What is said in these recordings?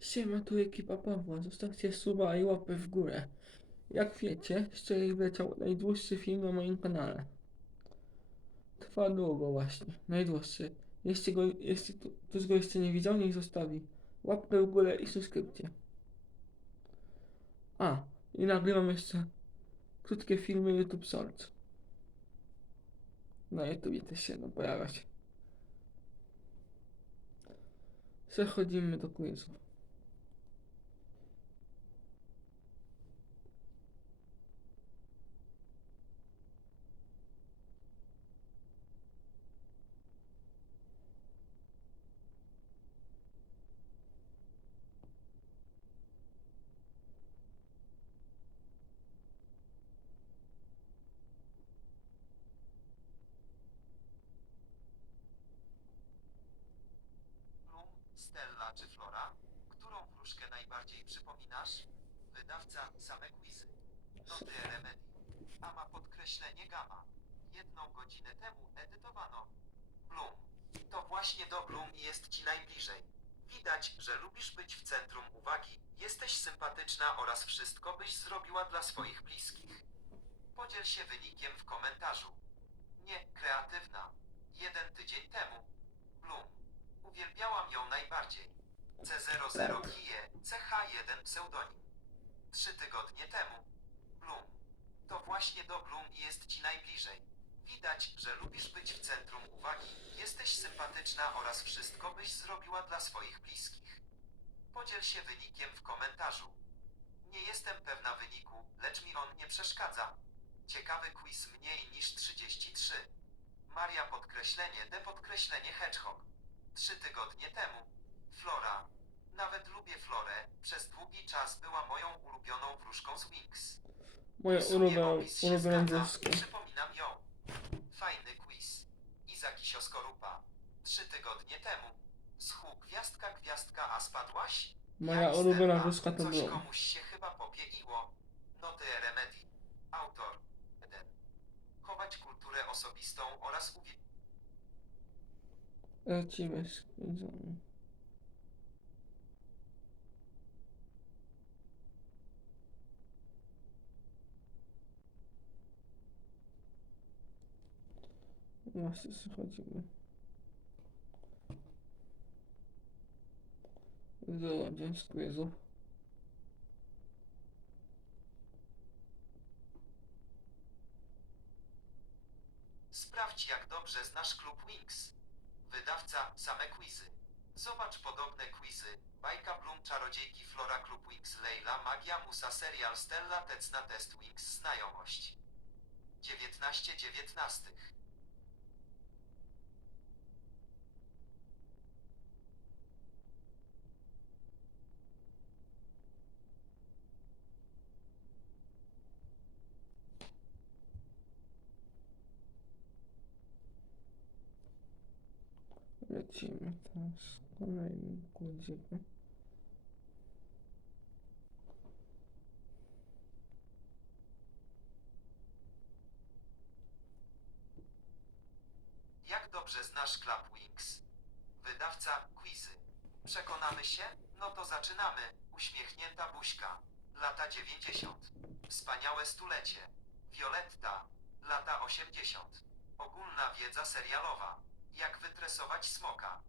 Siema, tu ekipa Pawła. Zostawcie suba i łapę w górę. Jak wiecie, wczoraj wleciał najdłuższy film na moim kanale. Trwa długo właśnie, najdłuższy. Jeśli, go, jeśli tu- ktoś go jeszcze nie widział, niech zostawi łapkę w górę i subskrypcję. A, i nagrywam jeszcze krótkie filmy YouTube Shorts. Na YouTube też się będą pojawiać. Przechodzimy do quizu. Stella czy Flora? Którą wróżkę najbardziej przypominasz? Wydawca same quizy. Noty Remedy. A ma podkreślenie gamma. Jedną godzinę temu edytowano. Bloom. To właśnie do Bloom jest ci najbliżej. Widać, że lubisz być w centrum uwagi, jesteś sympatyczna oraz wszystko byś zrobiła dla swoich bliskich. Podziel się wynikiem w komentarzu. Nie, kreatywna. Jeden tydzień temu. Bloom. Uwielbiałam ją najbardziej. C00 Tak. kije, CH1 pseudonim. Trzy tygodnie temu. Bloom. To właśnie do Bloom jest ci najbliżej. Widać, że lubisz być w centrum uwagi, jesteś sympatyczna oraz wszystko byś zrobiła dla swoich bliskich. Podziel się wynikiem w komentarzu. Nie jestem pewna wyniku, lecz mi on nie przeszkadza. Ciekawy quiz mniej niż 33. Maria podkreślenie D podkreślenie Hedgehog. Trzy tygodnie temu. Flora. Nawet lubię Florę. Przez długi czas była moją ulubioną wróżką z Wings. Moje W sumie ulubione, opis się ulubione zgadza. wróżki. Przypominam ją. Fajny quiz. Iza Kisioskorupa. Trzy tygodnie temu. Schu gwiazdka gwiazdka, a spadłaś? Moja ulubiona wróżka to Coś była. komuś się chyba popieiło. Noty Remedy. Autor. Eden. Chować kulturę osobistą oraz uwie... Lecimy z quizem. Właśnie schodzimy. Wyłączę z quizów. Sprawdź jak dobrze znasz klub Wings. Wydawca same quizy. Zobacz podobne quizy. Bajka Bloom Czarodziejki Flora Klub Wings Leila Magia Musa Serial Stella Tecna Test Wings Znajomość 19 Lecimy teraz kolejnym quizem. Jak dobrze znasz Club Wings? Wydawca quizy. Przekonamy się? No to zaczynamy. Uśmiechnięta buźka. Lata 90. Wspaniałe stulecie. Violetta. Lata 80. Ogólna wiedza serialowa. Jak wytresować smoka.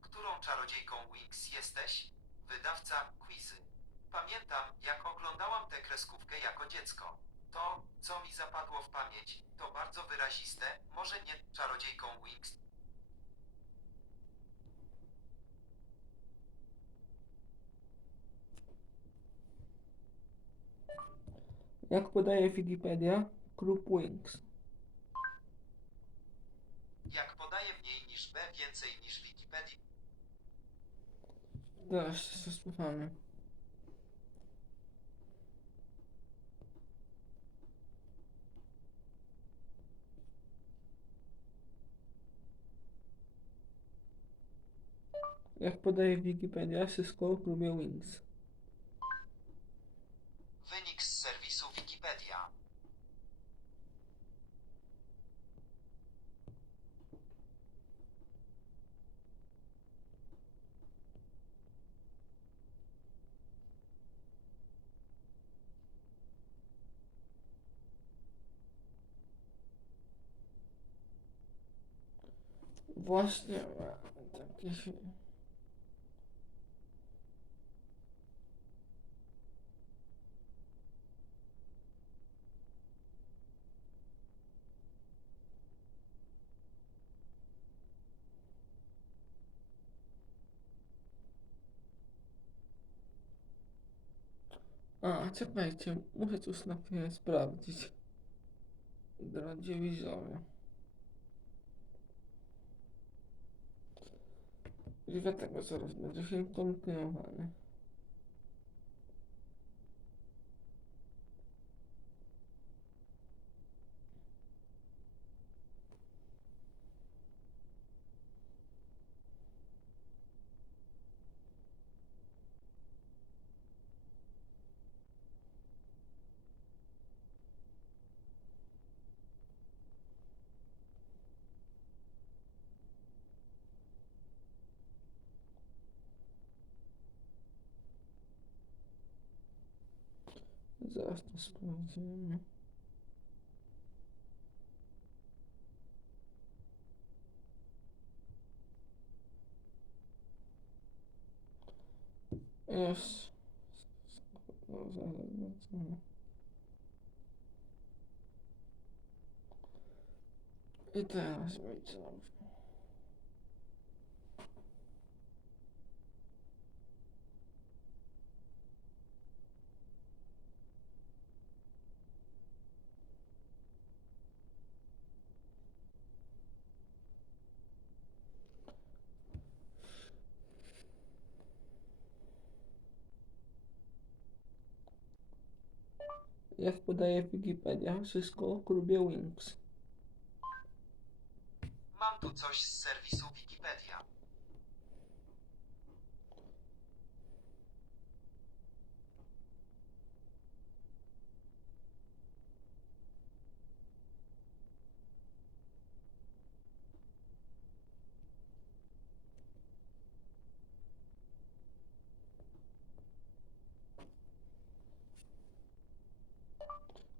Którą czarodziejką Wings jesteś? Wydawca quizy. Pamiętam, jak oglądałam tę kreskówkę jako dziecko. To, co mi zapadło w pamięć, to bardzo wyraziste, może nie czarodziejką Wings. Jak podaje Wikipedia, Wings. Jak podaje mniej niż B, więcej niż Wikipedii. Teraz się słuchamy. Jak podaje Wikipedia, w klubie Wings. Wynik z serwisu Wikipedia. Właśnie takie się... A, czekajcie, muszę coś na sprawdzić. Drodzy widzowie. I dlatego zaraz będzie film kontynuowany. Zaraz to sprawdzimy. Jest. No, zaraz Jak podaje Wikipedia, wszystko o klubie Wings. Mam tu coś z serwisu Wikipedia.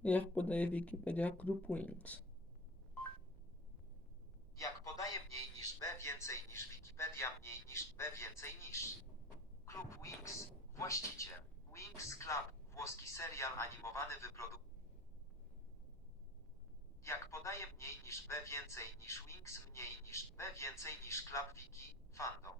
Jak podaje Wikipedia, klub Wings. Jak podaje mniej niż B więcej niż Wikipedia mniej niż B więcej niż. Klub Wings, właściciel. Wings Club, włoski serial animowany wyprodu... Jak podaje mniej niż B więcej niż Wings mniej niż B więcej niż Club Wiki, fandom.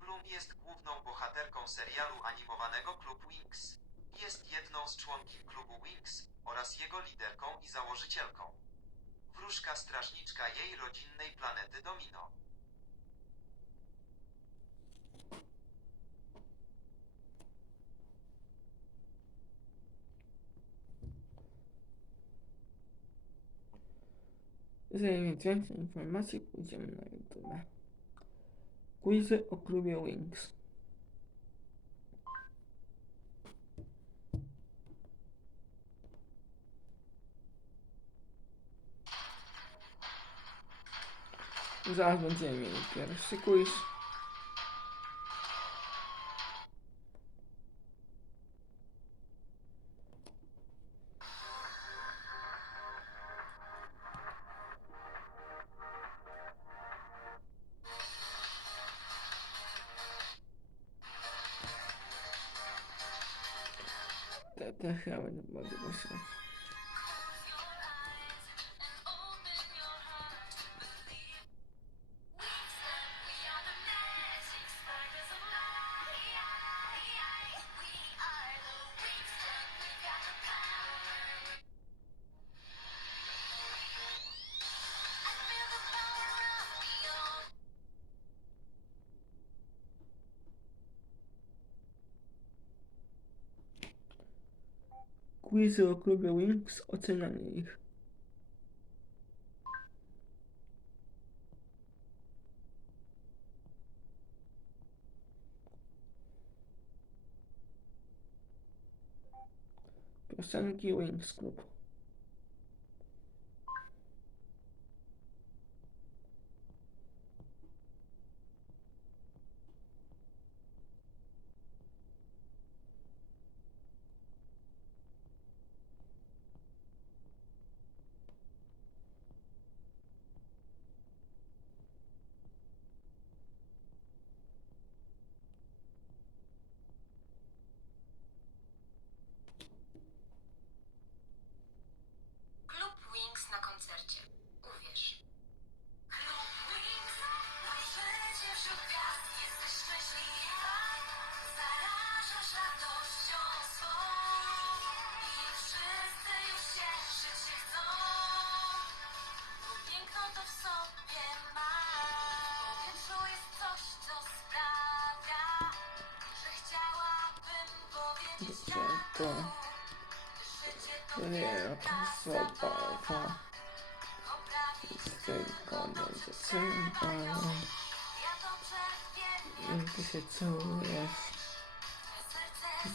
Bloom jest główną bohaterką serialu animowanego Klub Wings. Jest jedną z członkiń klubu Wings oraz jego liderką i założycielką. Wróżka strażniczka jej rodzinnej planety Domino. Jeżeli więcej informacji pójdziemy na YouTube. Quizy o klubie Wings. Mieli pierwszy quiz. Te, te chyba będą bardzo proszę. Quizy o klubie Wings, ocenianie ich. Piosenki Wings Club. To wielka zabawa. Jest tylko zatrzymania. Gdy się czujesz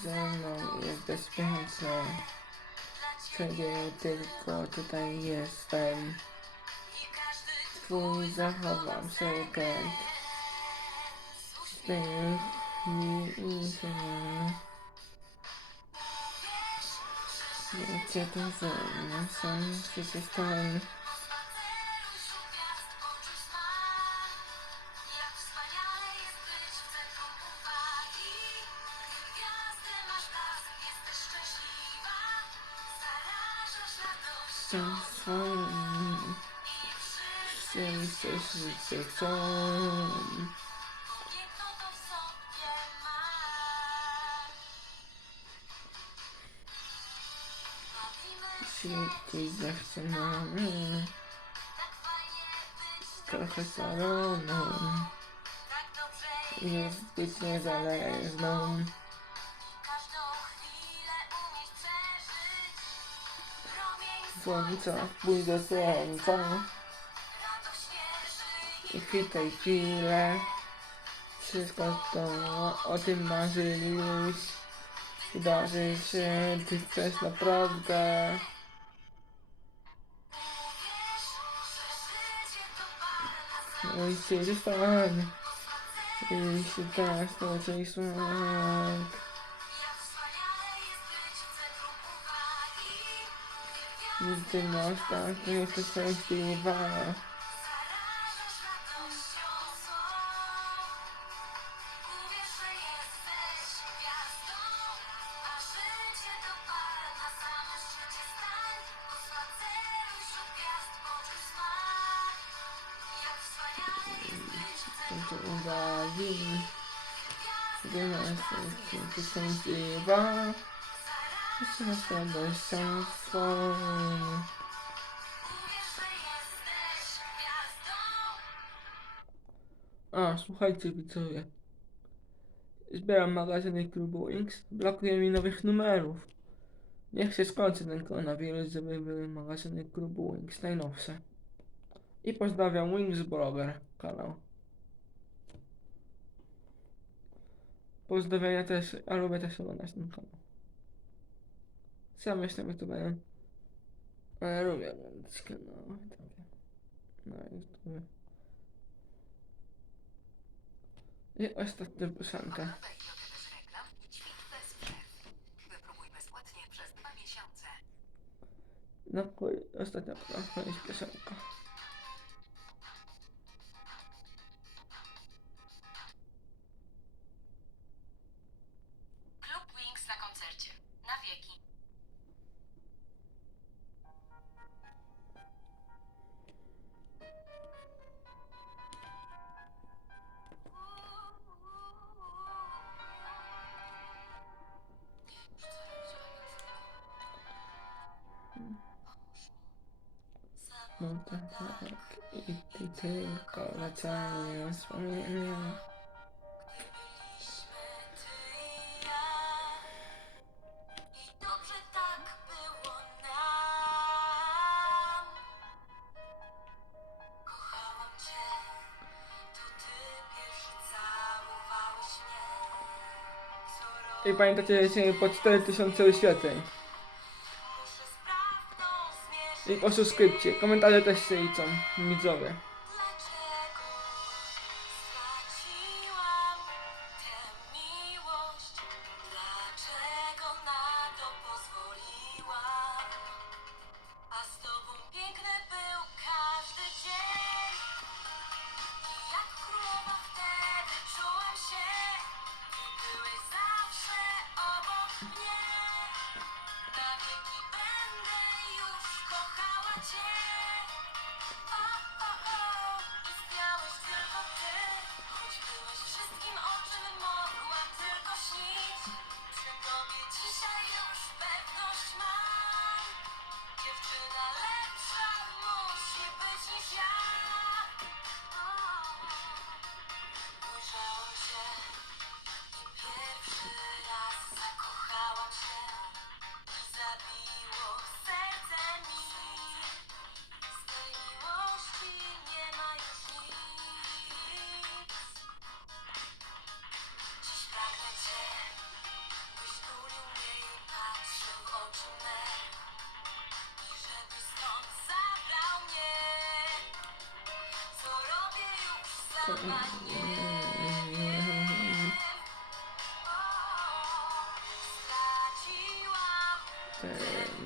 ze mną jest bezpieczne. Wszędzie tylko tutaj jestem. Twój zachowam sekret. Z tych dni się Wiecie to ze mną sam się Ktoś zechce mamy trochę salonu jest być niezależną. Słońca, pójdę słońca i chwitaj chwilę. Wszystko to o tym marzysz. Wydarzy się, ty chcesz naprawdę. No i się stan. Jeśli tak, to coś smak. Nigdy masz tak, to jesteś szczęśliwa. To uwagi. A, słuchajcie widzowie. Zbieram magazyny Klubu X. Brakuje mi nowych numerów. Niech się skończy ten koronawirus, żeby były magazyny Klubu X najnowsze. I pozdrawiam Wings Blogger kanał. Pozdrowienia też, a lubię też oglądać ten kanał. Sam jestem youtuberem. Ale lubię oglądać takie na YouTube. I ostatnia piosenka. No ostatnia piosenka jest piosenka. Na wieki. No tak, i ty tylko wracają wspomnienia. I I pamiętacie, że po 4000 wyświetleń. I po subskrypcie. Komentarze też się liczą, widzowie.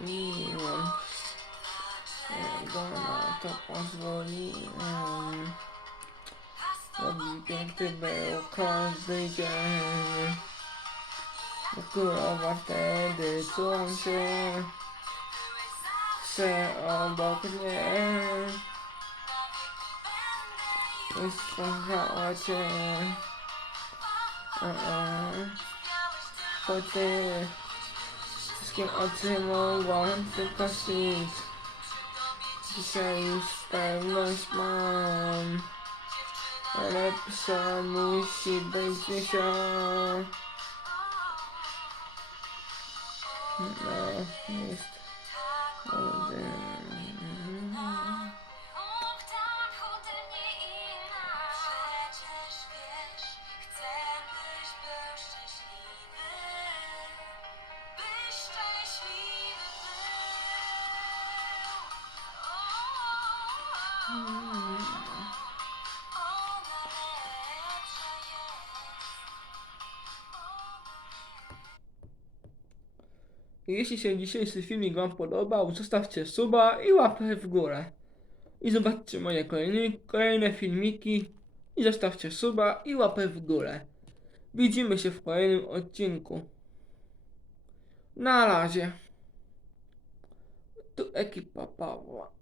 Miłość, bo na to pozwoliłem. Robi piękny był każdy dzień. Królowa wtedy czułam się, że obok mnie wieki będę i uspokochała cię. A, a, miałeś to tylko ty wszystkim oczy mogłam tylko śnić. Dzisiaj już pewność mam. Lepsza musi być niż ja. No, jest. Jeśli się dzisiejszy filmik Wam podobał, zostawcie suba i łapę w górę. I zobaczcie moje kolejne, kolejne filmiki. I zostawcie suba i łapę w górę. Widzimy się w kolejnym odcinku. Na razie. Tu ekipa Pawła.